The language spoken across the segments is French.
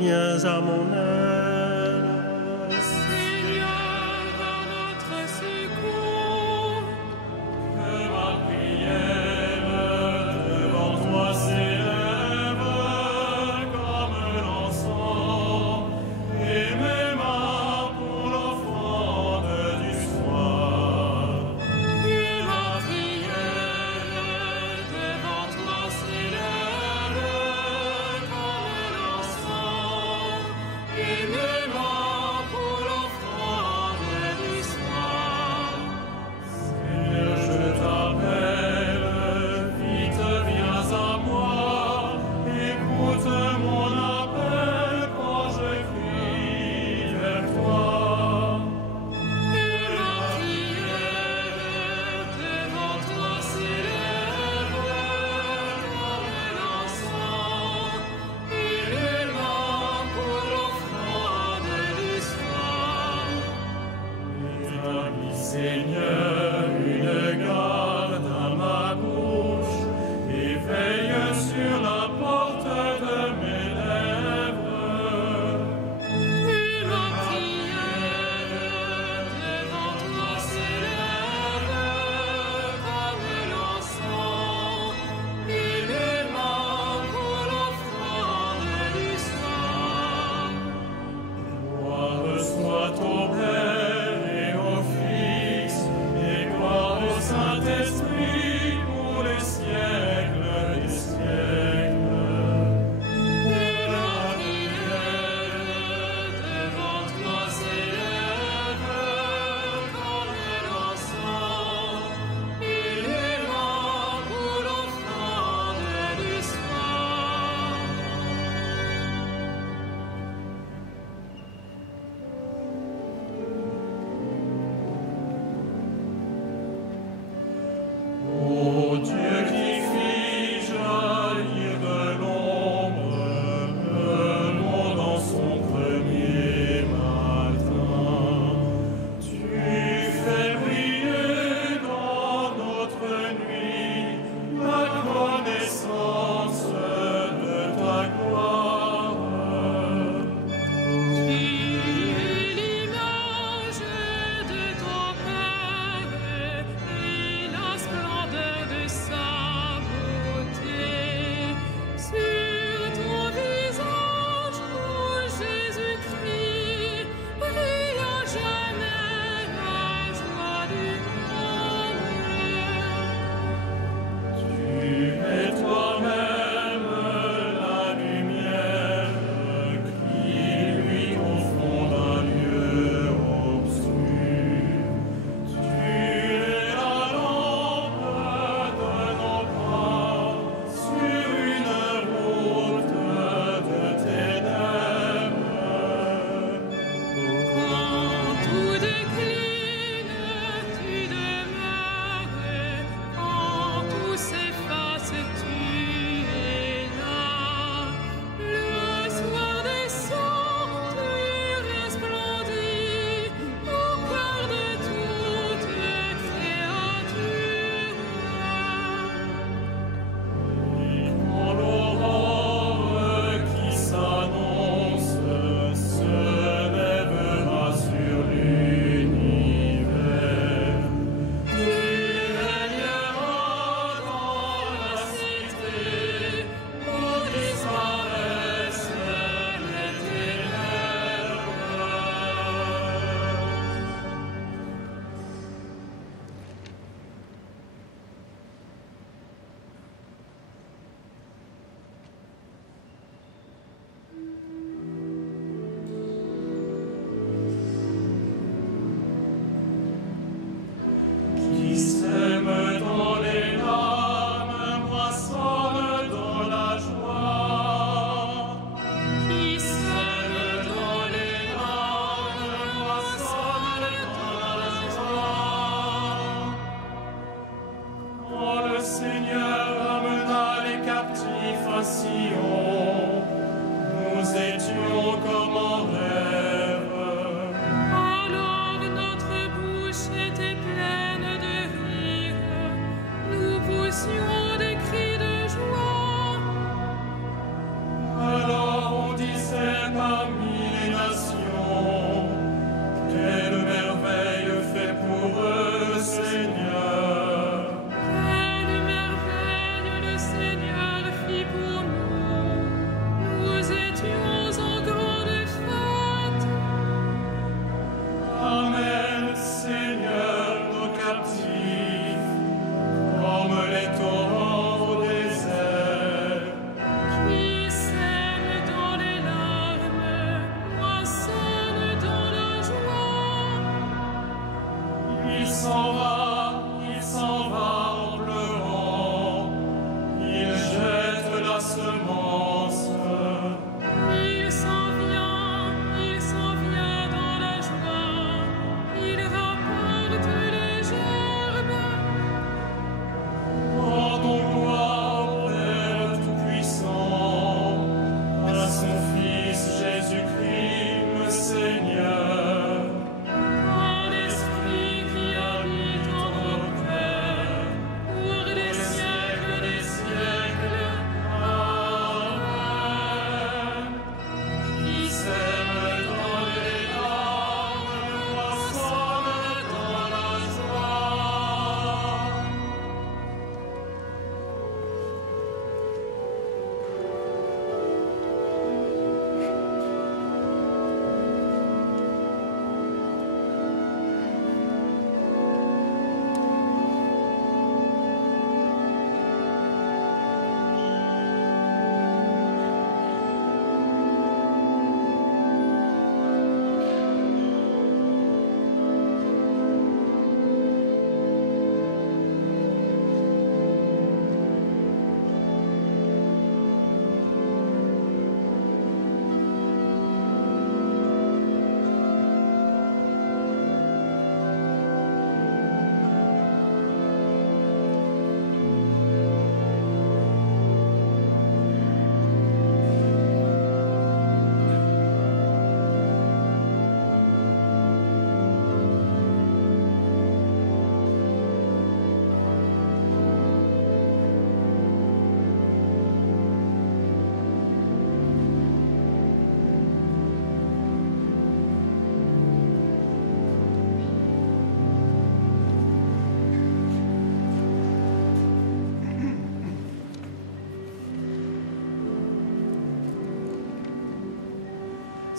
viens à mon aide. Seigneur, à notre secours. Que ma prière devant toi s'élève comme l'encens, et mes mains pour l'offrande du soir. Que ma prière devant toi s'élève comme l'encens, et mes mains pour l'offrande du soir. Seigneur, je t'appelle, vite viens à moi, écoute mon appel quand je crie vers toi. Que ma prière devant toi s'élève comme l'encens, et mes mains pour l'offrande du soir. Établis, Seigneur, une garde à ma bouche, et veille sur la porte de mes lèvres. Que ma prière devant toi s'élève comme l'encens, et mes mains pour l'offrande du soir. Gloire soit au Père et au Fils, et gloire au Saint-Esprit pour les siècles des siècles. Que ma prière devant toi s'élève comme l'encens, et mes mains pour l'offrande du soir. Ô Dieu qui fit jaillir de l'ombre le monde en son premier matin, tu fais briller dans notre nuit la connaissance de ta gloire. Tu es l'image de ton Père et la splendeur de sa beauté. Sur ton visage, ô Jésus-Christ, brille à jamais la joie du monde. Tu es toi-même la lumière qui luit au fond d'un lieu obscur. Tu es la lampe de nos pas sur une route de ténèbres. Quand tout décline, tu demeures, quand tout s'efface, tu es là. Le soir descend, tu resplendis au cœur de toute créature. Et quand l'aurore qui s'annonce se lèvera sur l'univers, tu régneras dans la cité où disparaissent les ténèbres. Qui sème dans les larmes moissonne dans la joie. Qui sème Dans les larmes moissonne dans la joie. Quand le Seigneur amena les captifs à Sion, nous étions comme en rêve. Alors notre bouche était pleine de rire, nous poussions des cris de joie. Alors on disait a mis les nations. Quelle merveille fait pour eux, Seigneur. Quelle merveille le Seigneur fit pour nous. Nous étions en grande fête. Amène, Seigneur, nos captifs, comme les torrents au désert. Qui sème dans les larmes, moissonne dans la joie. Il s'en va en pleurant, il jette la semence. Il s'en vient dans la joie. Il rapporte les gerbes. Rendons gloire au Père Tout-Puissant, à son Fils Jésus-Christ, le Seigneur. En l'Esprit qui habite en nos cœurs, pour les siècles des siècles. Amen. Qui sème dans les larmes, moissonne dans la joie.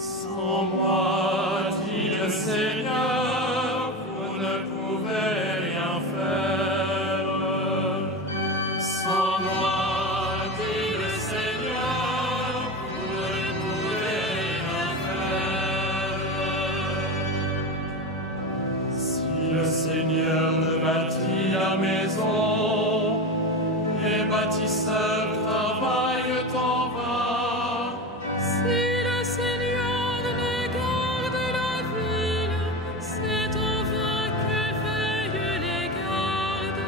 Sans moi, dit le Seigneur, vous ne pouvez rien faire. Sans moi, dit le Seigneur, vous ne pouvez rien faire. Si le Seigneur ne bâtit la maison, les bâtisseurs travaillent en vain. Si le Seigneur ne garde la ville, c'est en vain que veillent les gardes.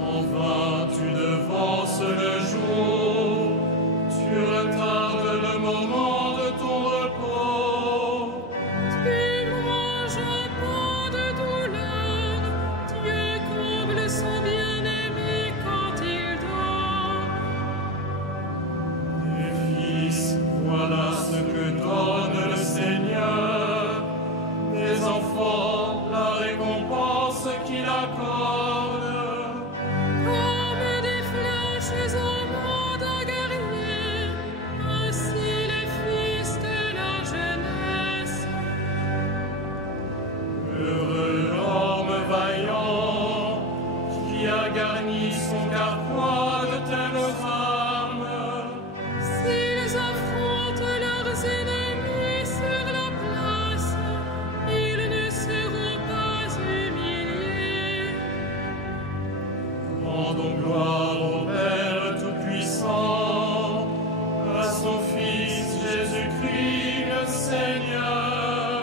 En vain tu devances le jour, tu retardes le moment de ton repos. Tu manges un pain de douleur, Dieu comble son bien-aimé quand il dort. Mes fils, voilà ce que donne le Seigneur, mes enfants, la récompense qu'il accorde. Comme des flèches en main d'un guerrier, ainsi les fils de la jeunesse. Heureux l'homme vaillant qui a garni son carquois de telles armes. S'ils affrontent leurs ennemis sur la place, ils ne seront pas humiliés. Rendons gloire au Père Tout-Puissant, à son Fils Jésus-Christ le Seigneur,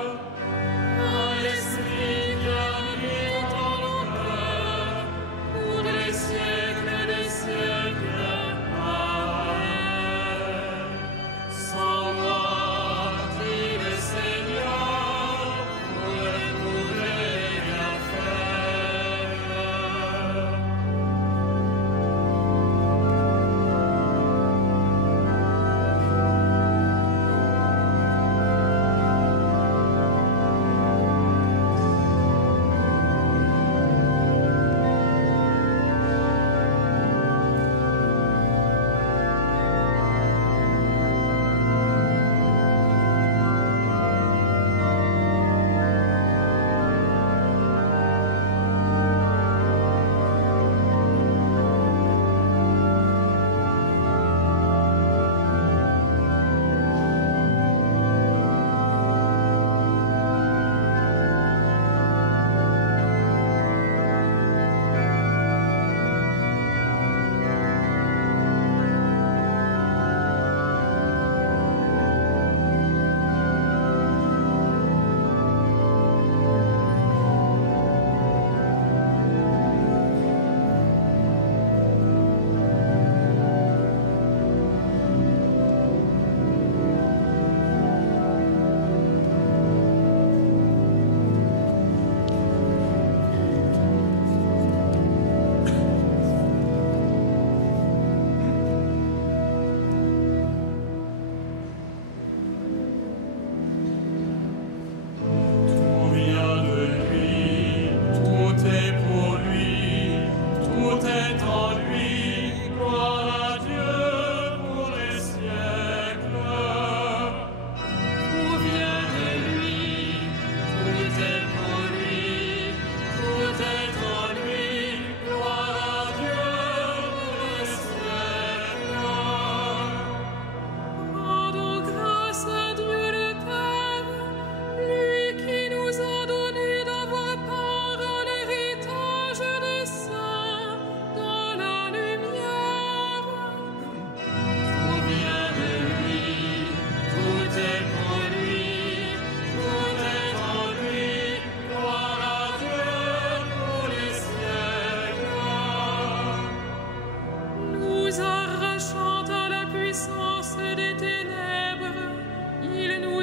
à l'Esprit qui habite en nos cœurs, pour les siècles des siècles. Amen. Sans moi, dit le Seigneur, vous ne pouvez rien faire.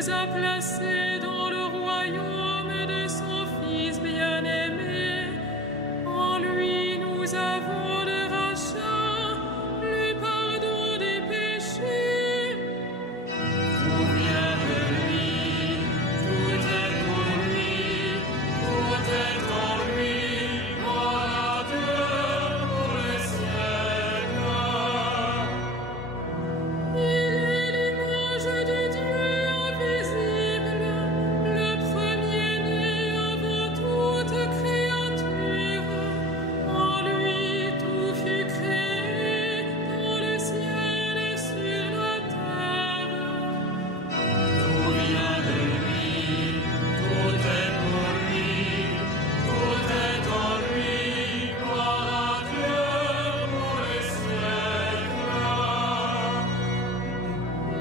nous a placés dans le royaume de son Fils bien-aimé. En lui nous avons le rachat, le pardon des péchés. Tout vient de lui, tout est pour lui, tout est en lui. Gloire à Dieu pour le siècle. Il est l'image de Dieu invisible, le premier-né avant toute créature. En lui tout fut créé, dans le ciel et sur la terre. Tout vient de lui, tout est pour lui, tout est en lui. Gloire à Dieu pour le siècle.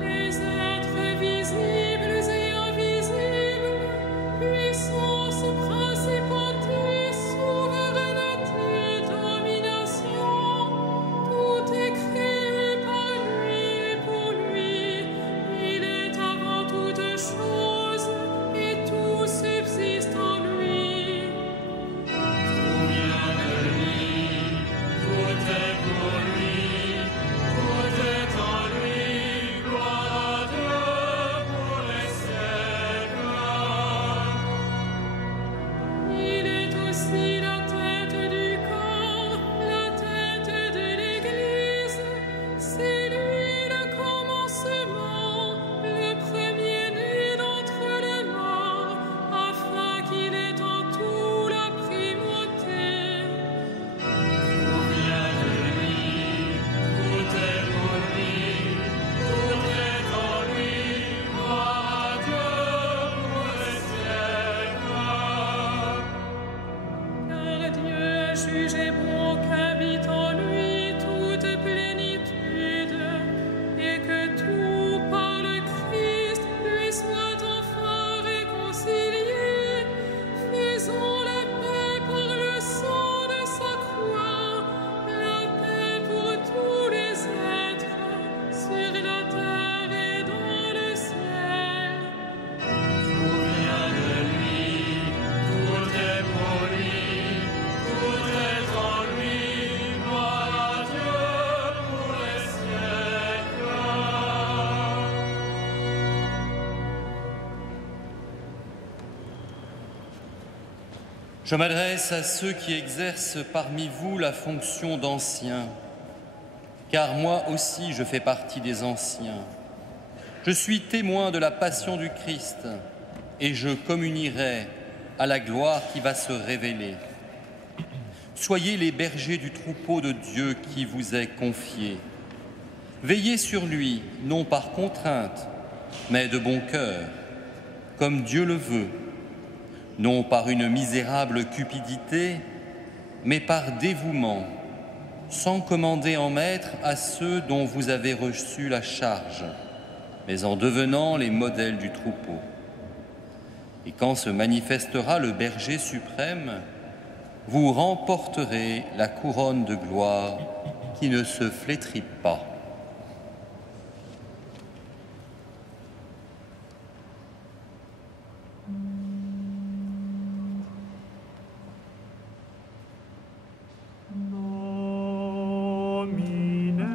Les êtres visibles et invisibles, puissance, principauté, souveraineté, domination, tout est créé par lui et pour lui. Il est avant toute chose et tout subsiste en lui. Tout vient de lui, tout est pour lui, tout est en lui. Gloire à Dieu pour les siècles. Il est aussi la tête du corps, la tête de l'Église. C'est lui le commencement, le premier-né d'entre les morts, afin qu'il ait en tout la primauté. Tout vient de lui, tout est pour lui, tout est en lui. Gloire à Dieu pour les siècles. Car Dieu a jugé bon qu'habite en lui toute plénitude, et que tout par le Christ lui soit enfin réconcilié, faisant la paix par le sang de sa croix, la paix pour tous les êtres, sur la terre et dans le ciel. Tout vient de lui, tout est pour lui, tout est en lui. Gloire à Dieu pour les siècles. Je m'adresse à ceux qui exercent parmi vous la fonction d'anciens, car moi aussi je fais partie des anciens. Je suis témoin de la passion du Christ et je communierai à la gloire qui va se révéler. Soyez les bergers du troupeau de Dieu qui vous est confié. Veillez sur lui, non par contrainte, mais de bon cœur, comme Dieu le veut, non par une misérable cupidité, mais par dévouement, sans commander en maître à ceux dont vous avez reçu la charge, mais en devenant les modèles du troupeau. Et quand se manifestera le berger suprême, vous remporterez la couronne de gloire qui ne se flétrit pas. Domine,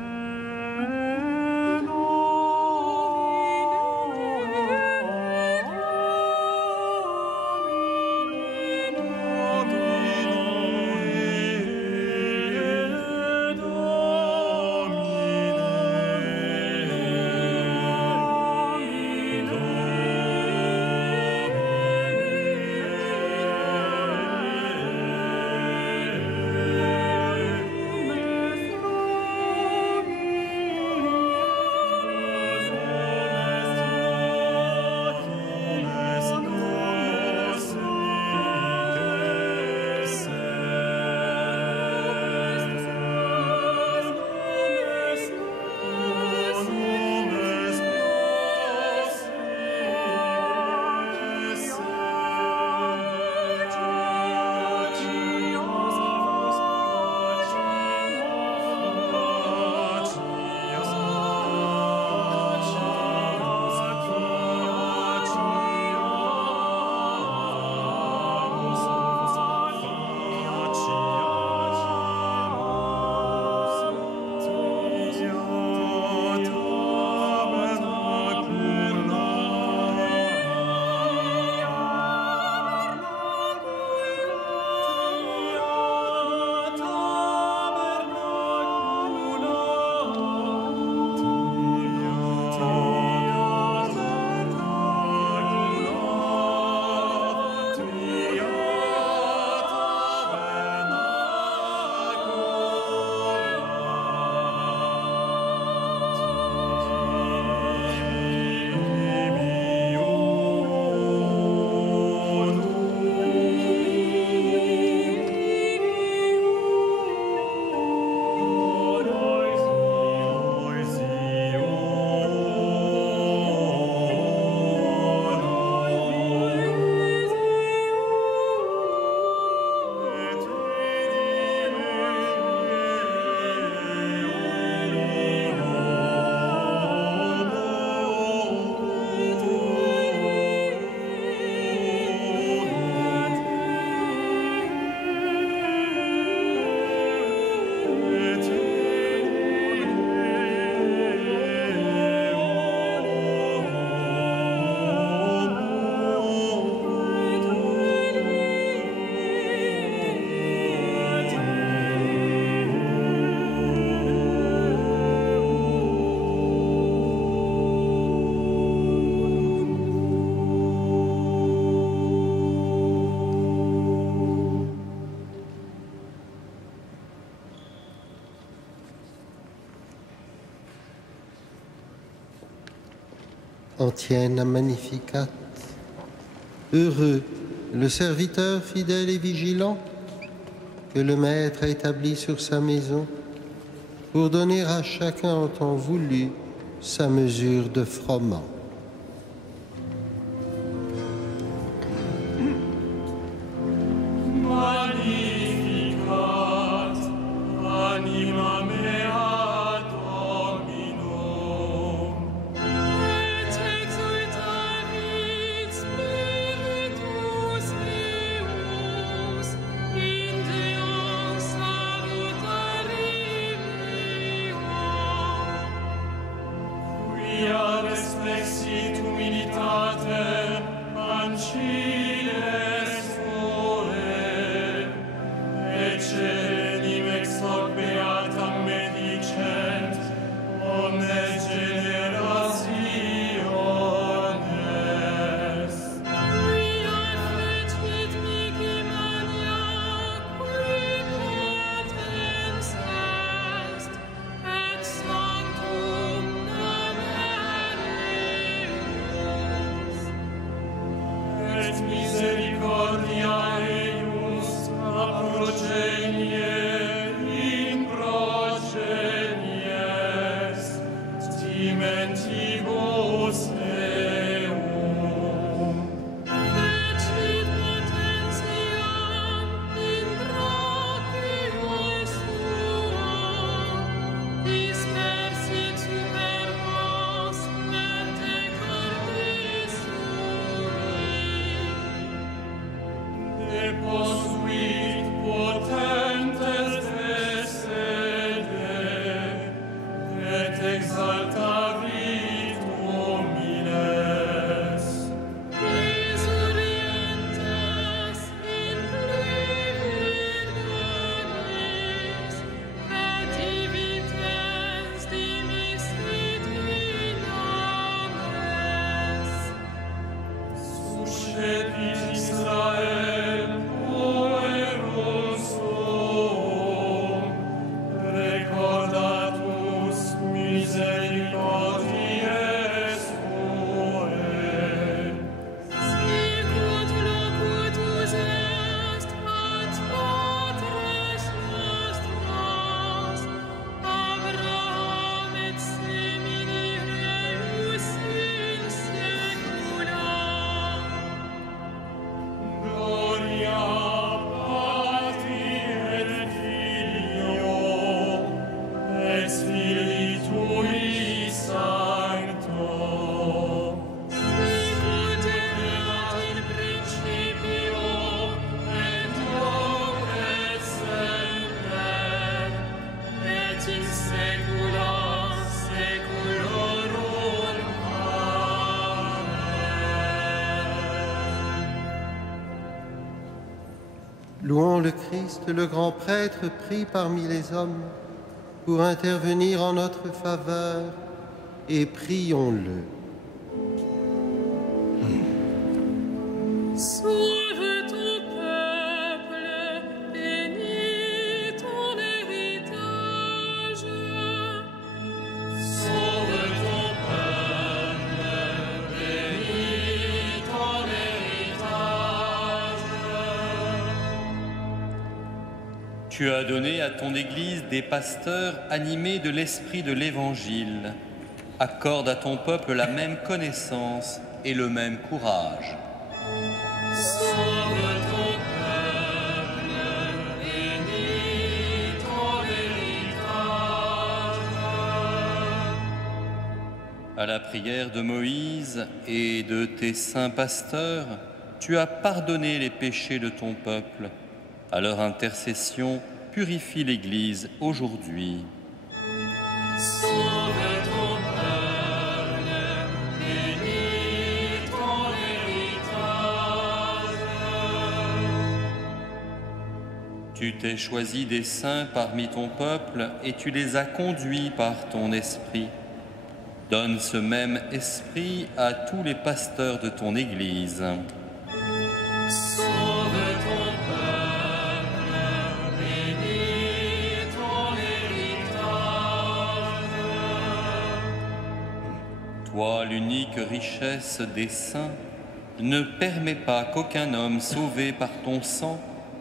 Antienne Magnificat. Heureux le serviteur fidèle et vigilant que le Maître a établi sur sa maison pour donner à chacun en temps voulu sa mesure de froment. Magnificat, anima mea Dominum. Et exultavit spiritus meus in Deum salutari meum. Quia respexit humilitate anciles tuae, et celim ex hoc beatam medicent omnes generationes. Quia fecit mihi mania, qui potens est, et sanctum nomen eius. Et misericordia eius a progenie in progenies timentibus eum. Fecit potentiam in brachio suo, dispersit super nos mente cordis sui. Deposuit potentes de sede, et exaltavit homines. Isurientes in pluribus, et divitens dimisit in omnes. Suscepit Israel puerum suum, recordatus misericordiae suae. Sicut locutus est ad patres nostros, Abraham et semini eius in saecula. Gloria Patri et Filio et Spiritui Sancto. Sicut erat in principio, et nunc et semper, et in saecula saeculorum. Amen. Louons le Christ, le grand prêtre pris parmi les hommes, pour intervenir en notre faveur, et prions-le. Sauve ton peuple, bénis ton héritage. Sauve ton peuple, bénis ton héritage. Tu as donné à ton Église des pasteurs animés de l'esprit de l'Évangile. Accorde à ton peuple la même connaissance et le même courage. Sauve ton peuple, bénis ton héritage. À la prière de Moïse et de tes saints pasteurs, tu as pardonné les péchés de ton peuple. À leur intercession, purifie l'Église aujourd'hui. Sauve ton peuple, bénis ton héritage. Tu t'es choisi des saints parmi ton peuple et tu les as conduits par ton esprit. Donne ce même esprit à tous les pasteurs de ton Église. Sauve ton peuple, bénis ton héritage. Toi, l'unique richesse des saints, ne permets pas qu'aucun homme sauvé par ton sang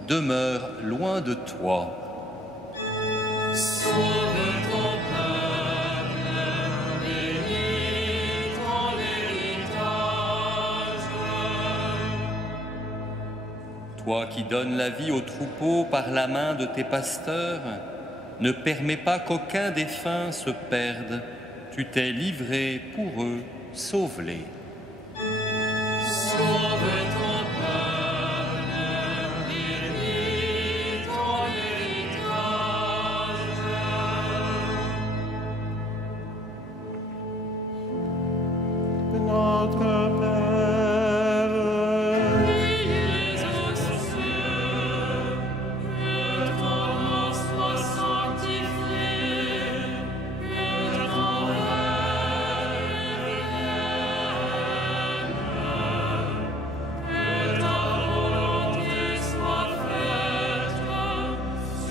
demeure loin de toi. Sauve ton peuple, bénis ton héritage. Toi qui donnes la vie aux troupeaux par la main de tes pasteurs, ne permets pas qu'aucun défunt se perde. Tu t'es livré pour eux, sauve-les. Sauve ton peuple, bénis ton héritage. Notre Père, Qui es aux cieux, que ton nom soit sanctifié, que ton règne vienne, que ta volonté soit faite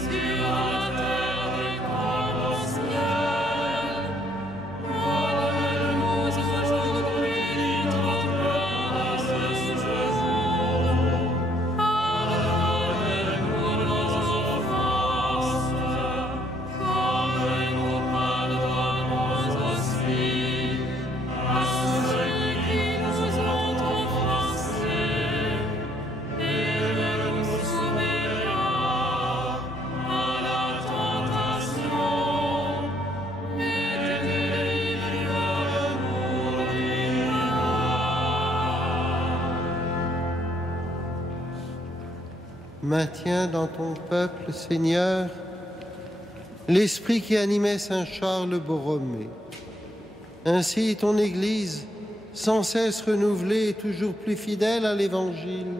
sur la terre comme au ciel. Donne-nous aujourd'hui notre pain de ce jour. Pardonne-nous nos offenses, comme nous pardonnons aussi à ceux qui nous ont offensés. Et ne nous soumets pas à la tentation, mais délivre-nous du mal. maintiens dans ton peuple, Seigneur, l'esprit qui animait saint Charles Borromée. Ainsi, ton Église, sans cesse renouvelée et toujours plus fidèle à l'Évangile,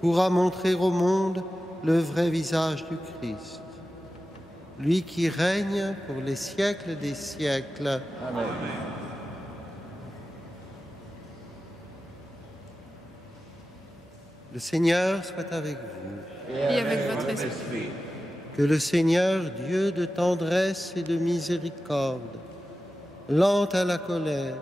pourra montrer au monde le vrai visage du Christ, lui qui règne pour les siècles des siècles. Amen. Le Seigneur soit avec vous. Et avec votre esprit. Que le Seigneur, Dieu de tendresse et de miséricorde, lent à la colère,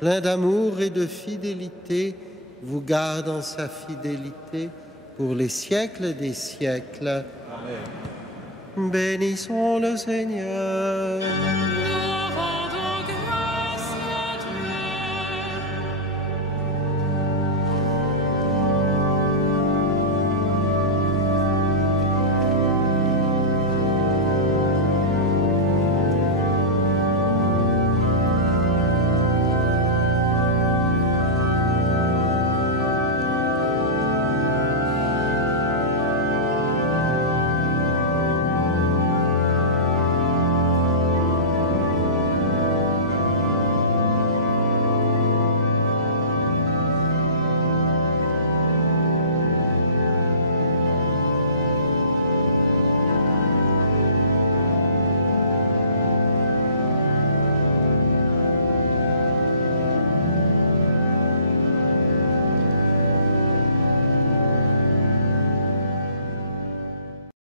plein d'amour et de fidélité, vous garde en sa fidélité pour les siècles des siècles. Amen. Bénissons le Seigneur.